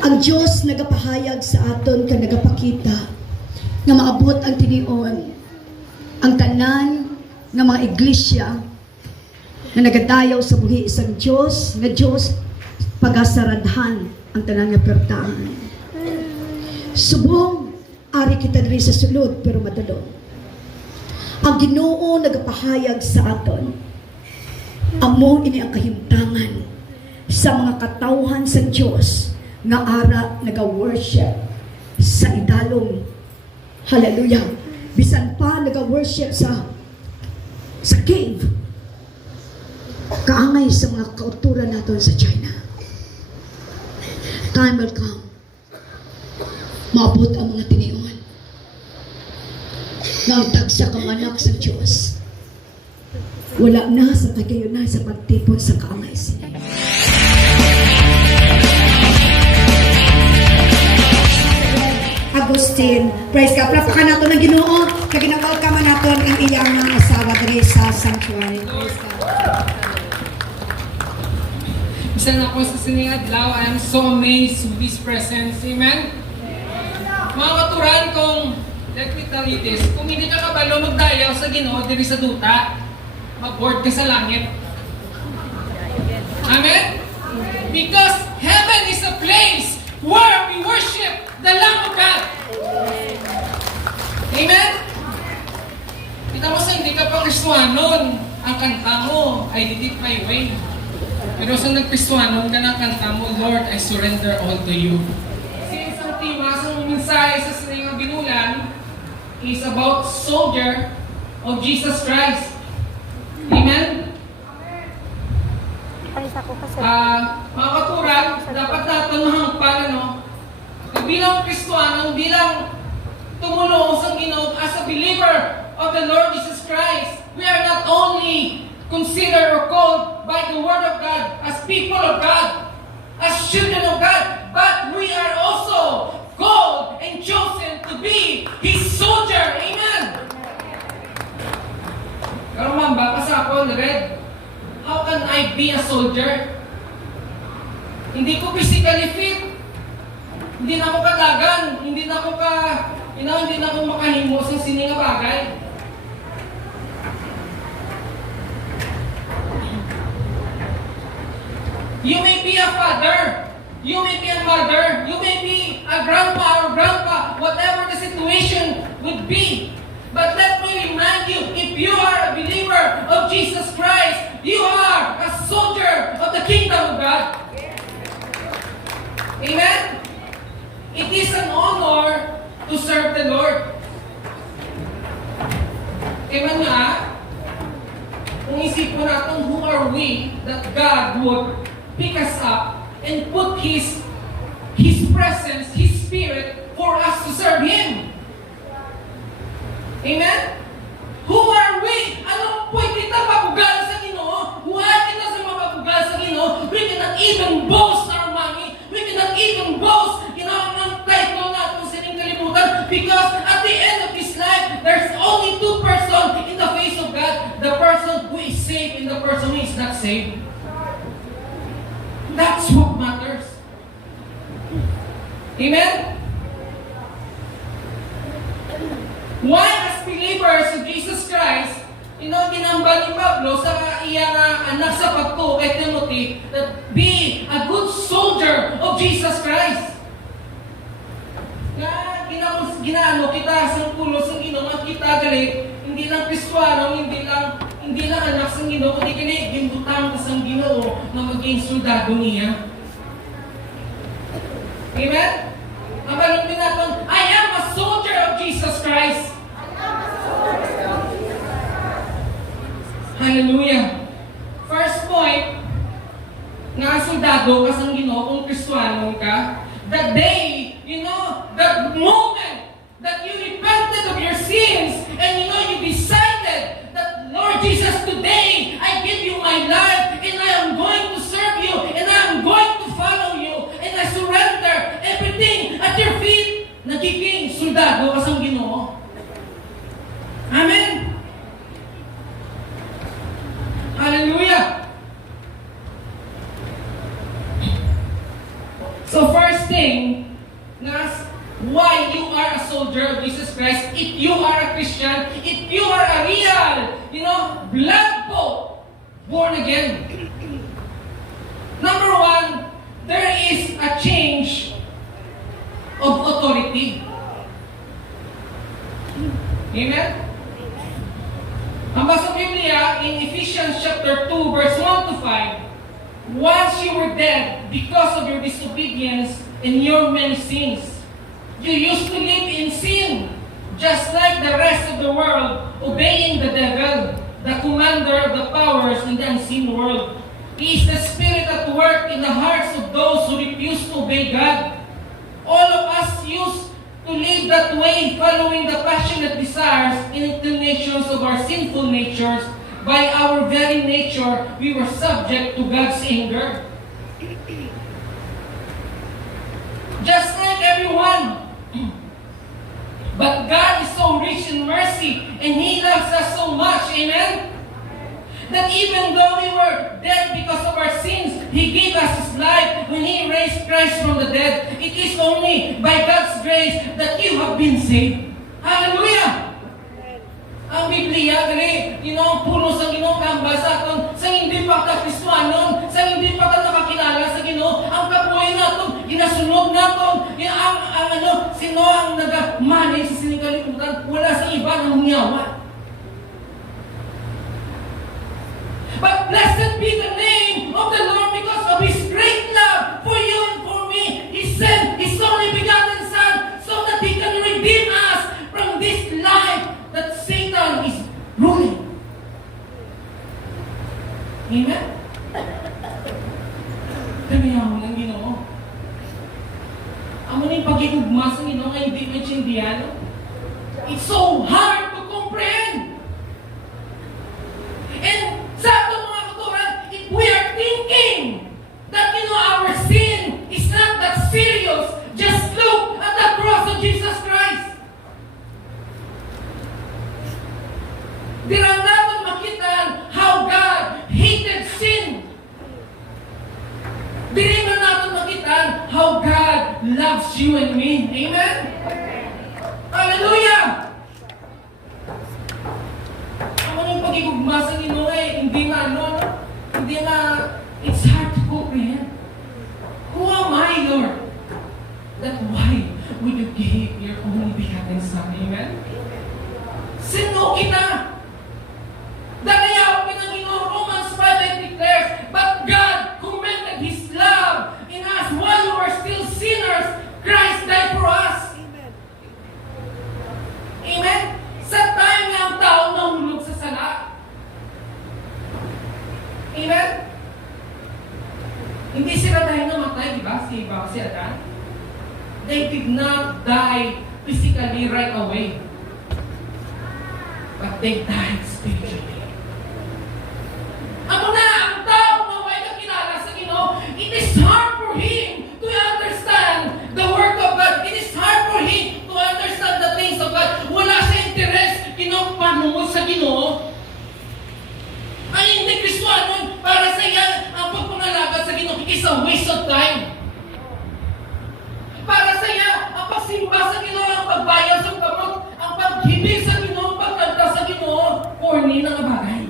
Ang Diyos nagapahayag sa aton ka nagapakita nga maabot ang tinion ang tanan nga mga iglesia na nagadayaw sa buhi isang Diyos nga Diyos pagasaradhan ang tanan nga pertahan. Subong ari kita diri sa sulod pero madalo. Ang Ginoo nagapahayag sa aton amo ini ang kahimtangan sa mga katawhan sa Diyos nga ara naga-worship sa idalom. Hallelujah. Bisan pa naga-worship sa cave. Kaangay sa mga kauturan naton sa China. Time will come. Maabot ang mga tinion. Nga tagsa kang anak sa Diyos. Wala na sa kagayunan sa pagtipon sa kaangay siya. Agustin, praise God. Prapakan nato ng Ginoo, na ginawalkama nato ang iyang mga asawa diri sa sanctuary. Praise God. Isa na ako sa sining adlaw, I am so amazed with His presence. Amen? Mga katuran, let me tell you this, kung hindi ka kabalo magdayaw sa Ginoo diri sa duta, mag-board ka sa langit. Amen? Because heaven is a place where we worship the Lamb of God. Amen? Kita mo sa hindi ka pang Kristiyanon, ang kanta mo, I did it my way. Pero sa nagkristiyanon ka ng kanta mo, Lord, I surrender all to you. Since ang tema sa mensahe sa siningang binulan is about soldier of Jesus Christ. Amen? Mga katuran, dapat natin mahangpan, bilang Kristiyano, bilang tumulong sa Ginoo as a believer of the Lord Jesus Christ, we are not only considered or called by the Word of God as people of God, as children of God, but we are also called and chosen to be His soldier. Amen? Pero mamba, pasapon, Red, how can I be a soldier? Hindi ko physically fit. Hindi na ako kadagan. Hindi na ako makahimo sa sininga bagay. You may be a father. You may be a mother. You may be a grandpa or grandpa. Whatever the situation would be. But let me remind you, if you are a believer of Jesus Christ, you are a soldier of the kingdom of God. Amen? It is an honor to serve the Lord. Amen nga? Kung isipin natin, who are we that God would pick us up and put His presence, His Spirit for us to serve Him? Amen? Who are we? Anong pwede kita mabugal sa Ginoo? Why kita sa mabugal sa Ginoo? We cannot even boast our money. We cannot even boast ang title natin sa inyong kalimutan because at the end of this life, there's only two persons in the face of God. The person who is saved and the person who is not saved. That's what matters. Amen? Why as believers of Jesus Christ, ginambal ni Pablo sa iyang anak sa pagto kay Timothy that be a good soldier of Jesus Christ. Ginaano kita sa pulo sa Ginoo, kita gali hindi lang Kristiyano, hindi lang anak sa Ginoo, kundi kini ginbutang sa Ginoo na maging soldado niya. Amen? Ang balong natin, I am a soldier of Jesus Christ. Hallelujah. First point, nga soldado ka sa Ginoo, kung Kristiyano ka, the day, the moment that you repented of your sins and you decided that, Lord Jesus, today I give you my life and I am going to serve you and I am going to follow you and I surrender everything at your feet, nagiging soldado ka sa Ginoo. Amen? Hallelujah! So first thing na why you are a soldier of Jesus Christ, if you are a Christian, if you are a real, blood bought, born again. Number one, there is a change of authority. Amen? Ang basa Biblia in Ephesians chapter 2, verse 1 to 5, once you were dead because of your disobedience and your many sins, you used to live in sin, just like the rest of the world, obeying the devil, the commander of the powers in the unseen world. He is the spirit at work in the hearts of those who refuse to obey God. All of us used to live that way, following the passionate desires and inclinations of our sinful natures. By our very nature, we were subject to God's anger. Just like everyone. But God is so rich in mercy, and He loves us so much, amen? That even though we were dead because of our sins, He gave us His life when He raised Christ from the dead. It is only by God's grace that you have been saved. Hallelujah! Ang Biblia, puno sa Ginoo kambasa aton, sa hindi pa ka Kristiyanon, sa hindi pa ka nakakilala sa Ginoo, ang kabuhay naton, ginasunod naton, sino ang nagamanay sa sinikalimutan, wala sa iba ng hungyawa. But blessed be the name of the Lord because of His great love for you and for me. He sent His only begotten Son so that He can redeem us from this life that Satan is ruling. Amen? Kanayaman ng Ginoo. Amo na yung pag-iugma sa Ginoo nga hindi maintindihan. It's so hard to comprehend. And sa atong mga katuran, if we are thinking that our sin is not that serious, just look at the cross of Jesus Christ. Dira natin makita how God hated sin. Diri man natin makita how God loves you and me. Amen? Hallelujah! Ang pag-igugma sa Ginoo it's hard to comprehend. Who am I, Lord? That why would you give your only begotten Son? Amen? Sino kita? Danayaw ka ng Ginoo. Romans 5 declares, but God commended His love in us while we were still sinners. Christ died for us. Amen? Sa time nga ang tao nahulog sa sala. Amen? Hindi sila dahil namatay, di ba? Si Adan. They did not die physically right away. But they died spiritually. Ano na, ang tao maway kakilala sa Ginoo, it is hard for him to understand the work of God. It is hard for him to understand the things of God. Wala siya interest, panunod sa Ginoo. Ang hindi Kristiyanon, para sa iyan, ang pagpangalaga sa Ginoo is a waste of time. Para sa iya, ang pagsimba sa Ginoo, ang pagbayad sa kamot, ang paghibig sa Ginoo, ang pagkanta sa Ginoo, corny na nga bagay.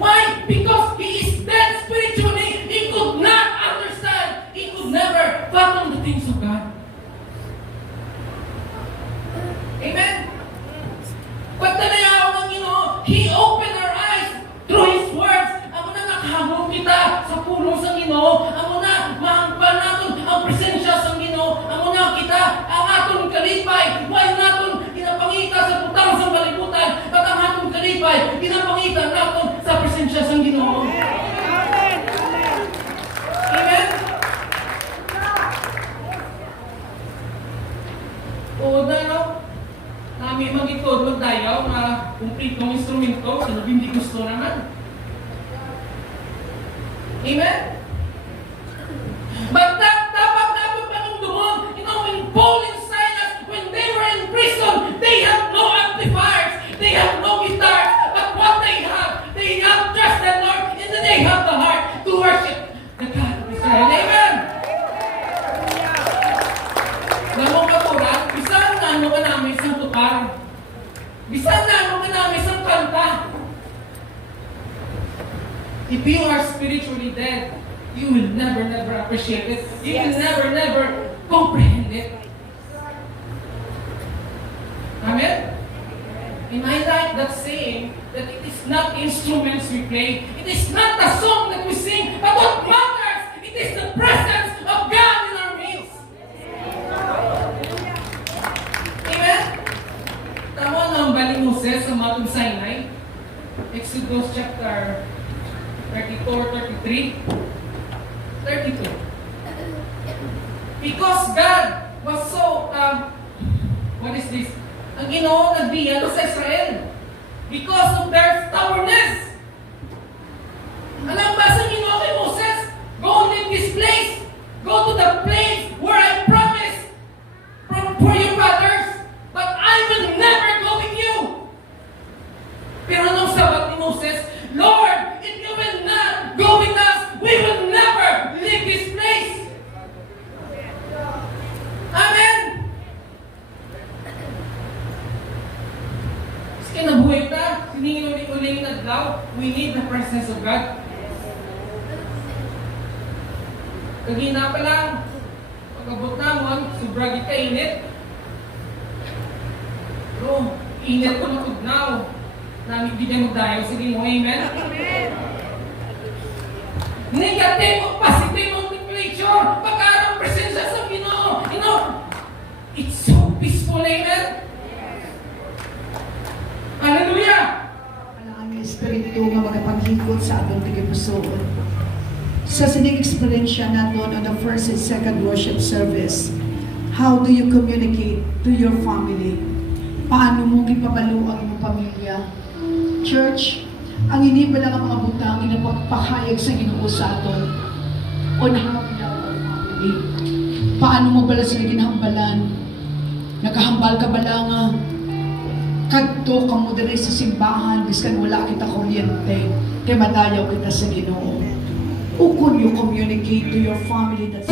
Why? Because he is dead spiritually. He could not understand. He could never fathom the things of God. Amen? Pagtanayaw ng Ginoo, He opened our eyes through His words. Amo na nakahamon kita sa pulong sa Ginoo. Amo na maangpan natin ang presensya sa Ginoo. Amo na kita ang atong kalipay. Why natin ginapangita sa putang sa kalibutan. At ang atong kalipay, ginapangita natin sa presensya sa Ginoo. Amen? O na, no? Nami magitod magdayaw na kumpletong instrumento sa hindi gusto naman. Amen? But dapat panunduman, when Paul and Silas, when they were in prison, they have no amplifiers, they have no guitars, but what they have just the Lord, and then they have the heart to worship the God of Israel. Amen? If you are spiritually dead, you will never appreciate it. You will never comprehend it. Amen? And I like that saying that it is not instruments we play, it is not the song that we sing, but what matters, it is the presence of God in our midst. Amen? Tama ng bali Moses sa Mount Sinai. Exodus chapter 34, 33, 32. Because God was so, what is this? Ang Ginoo nagbiyan sa Israel because of their stubbornness. Alam ba sa Ginoo kay Moses? Go leave this place. Go to the place where I promised for your fathers. But I will never go with you. Pero anong sabat ni Moses? Lord, if you will not go with us, we will never leave this place. Amen. Kinabuhay ta, siningin ulit-ulit na adlaw, we need the presence of God. Kagina pa lang, pag-abot namon, sobrang ikainit. Pero, init ko na tugnaw. Namin di na magdayo. Sige mo, amen? Negative o positive multiplication. Pagkarang presensya sa Ginoo. You know, it's so peaceful, amen? Hallelujah! Ang Espiritu nga magapaghikot sa atong tigipusoon. Sa sining eksperyensya naton on the first and second worship service, how do you communicate to your family? Paano mo gipabalo ang iyong pamilya? Church, ang hindi ba lang ang mga butang inapagpahayag sa Ginoo sa aton on how we love our family? Paano mo bala sila ginhambalan? Nakahambal ka bala nga kadto ka mo diri sa simbahan biskan wala kita kuryente kay madayaw kita sa Ginoo. Ukon you communicate to your family that's